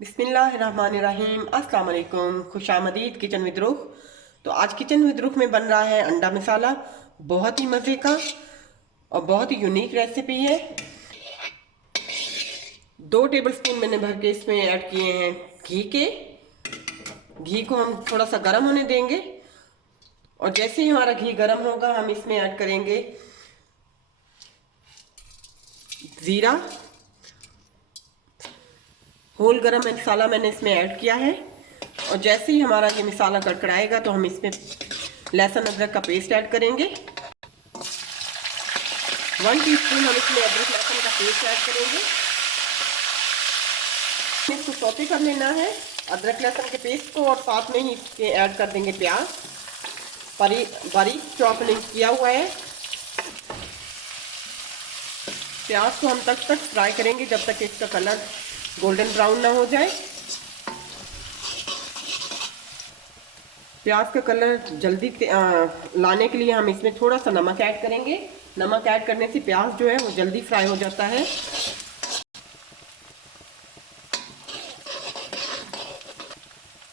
बिस्मिल्लाहिर्रहमानिर्रहीम अस्सलाम वालेकुम, खुशामदीद किचन विद रुख। तो आज किचन विद रुख में बन रहा है अंडा मसाला। बहुत ही मज़े का और बहुत ही यूनिक रेसिपी है। 2 टेबलस्पून मैंने भर के इसमें ऐड किए हैं घी को हम थोड़ा सा गर्म होने देंगे और जैसे ही हमारा घी गर्म होगा हम इसमें ऐड करेंगे ज़ीरा। होल गरम मसाला मैंने इसमें ऐड किया है और जैसे ही हमारा ये मसाला कड़कड़ाएगा तो हम इसमें लहसुन अदरक का पेस्ट ऐड करेंगे। 1 टीस्पून हम इसमें अदरक लहसुन का पेस्ट ऐड करेंगे। इसको सौते कर लेना है अदरक लहसुन के पेस्ट को और साथ में ही इसके ऐड कर देंगे प्याज। बारीक चॉपिंग किया हुआ है। प्याज को हम तब तक फ्राई करेंगे जब तक इसका कलर गोल्डन ब्राउन ना हो जाए। प्याज का कलर जल्दी लाने के लिए हम इसमें थोड़ा सा नमक ऐड करेंगे। नमक ऐड करने से प्याज जो है वो जल्दी फ्राई हो जाता है।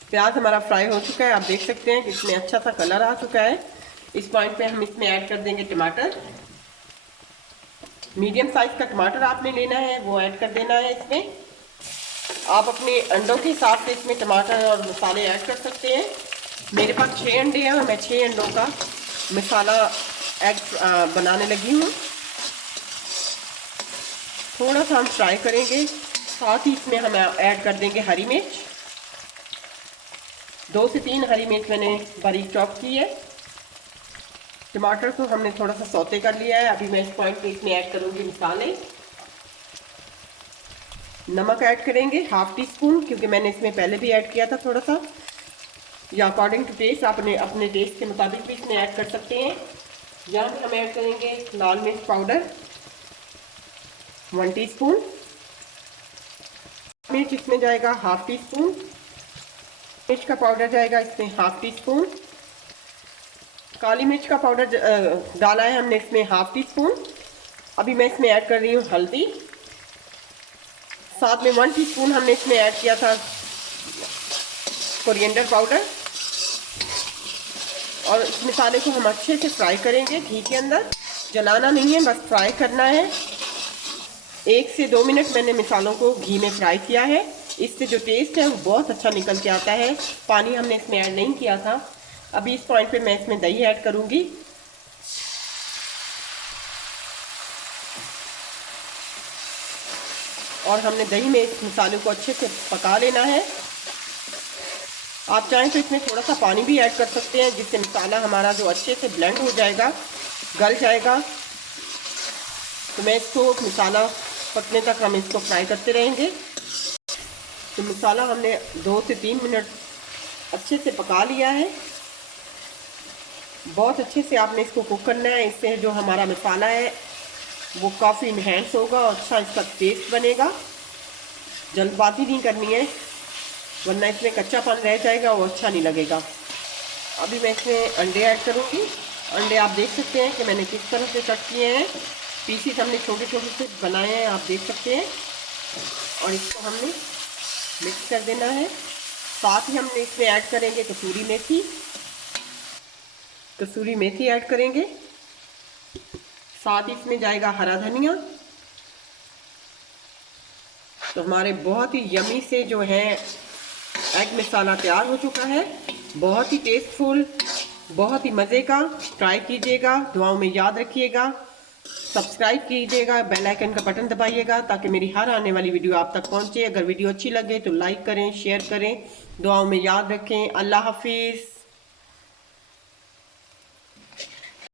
प्याज हमारा फ्राई हो चुका है, आप देख सकते हैं कि इसमें अच्छा सा कलर आ चुका है। इस पॉइंट पे हम इसमें ऐड कर देंगे टमाटर। मीडियम साइज का टमाटर आपने लेना है, वो ऐड कर देना है इसमें। आप अपने अंडों के हिसाब से इसमें टमाटर और मसाले ऐड कर सकते हैं। मेरे पास 6 अंडे हैं और मैं 6 अंडों का मसाला बनाने लगी हूँ। थोड़ा सा हम फ्राई करेंगे, साथ ही इसमें हम ऐड कर देंगे हरी मिर्च। 2 से 3 हरी मिर्च मैंने बारीक चॉप की है। टमाटर को हमने थोड़ा सा सौते कर लिया है। अभी मैं इस पॉइंट पे इसमें ऐड करूँगी मसाले। नमक ऐड करेंगे 1/2 टीस्पून, क्योंकि मैंने इसमें पहले भी ऐड किया था थोड़ा सा, या अकॉर्डिंग टू टेस्ट आपने अपने टेस्ट के मुताबिक भी इसमें ऐड कर सकते हैं। यहाँ पे हम ऐड करेंगे लाल मिर्च पाउडर 1 टीस्पून। मिर्च इसमें जाएगा 1/2 टीस्पून। मिर्च का पाउडर जाएगा इसमें 1/2 टीस्पून। काली मिर्च का पाउडर डाला है हमने इसमें 1/2 टीस्पून। अभी मैं इसमें ऐड कर रही हूँ हल्दी। साथ में 1 टीस्पून हमने इसमें ऐड किया था कोरिएंडर पाउडर। और इस मसाले को हम अच्छे से फ्राई करेंगे घी के अंदर। जलाना नहीं है, बस फ्राई करना है। 1 से 2 मिनट मैंने मसालों को घी में फ्राई किया है। इससे जो टेस्ट है वो बहुत अच्छा निकल के आता है। पानी हमने इसमें ऐड नहीं किया था। अभी इस पॉइंट पे मैं इसमें दही ऐड करूँगी। और हमने दही में इस मसाले को अच्छे से पका लेना है। आप चाहें तो इसमें थोड़ा सा पानी भी ऐड कर सकते हैं, जिससे मसाला हमारा जो अच्छे से ब्लेंड हो जाएगा, गल जाएगा। तो मैं इसको मसाला पकने तक हम इसको फ्राई करते रहेंगे। तो मसाला हमने 2 से 3 मिनट अच्छे से पका लिया है। बहुत अच्छे से आपने इसको कुक करना है। इससे जो हमारा मसाला है वो काफ़ी इन्हेंस होगा और अच्छा इसका टेस्ट बनेगा। जल्दबाजी नहीं करनी है, वरना इसमें कच्चापन रह जाएगा, वो अच्छा नहीं लगेगा। अभी मैं इसमें अंडे ऐड करूँगी। अंडे आप देख सकते हैं कि मैंने किस तरह से कट किए हैं। पीसेस हमने छोटे छोटे से बनाए हैं, आप देख सकते हैं। और इसको हमने मिक्स कर देना है। साथ ही हमने इसमें ऐड करेंगे कसूरी मेथी ऐड करेंगे। साथ ही इसमें जाएगा हरा धनिया। तो हमारे बहुत ही यमी से जो है एग मसाला तैयार हो चुका है। बहुत ही टेस्टफुल, बहुत ही मज़े का। ट्राई कीजिएगा, दुआओं में याद रखिएगा, सब्सक्राइब कीजिएगा, बेल आइकन का बटन दबाइएगा ताकि मेरी हर आने वाली वीडियो आप तक पहुंचे। अगर वीडियो अच्छी लगे तो लाइक करें, शेयर करें, दुआओं में याद रखें। अल्लाह हाफिज़।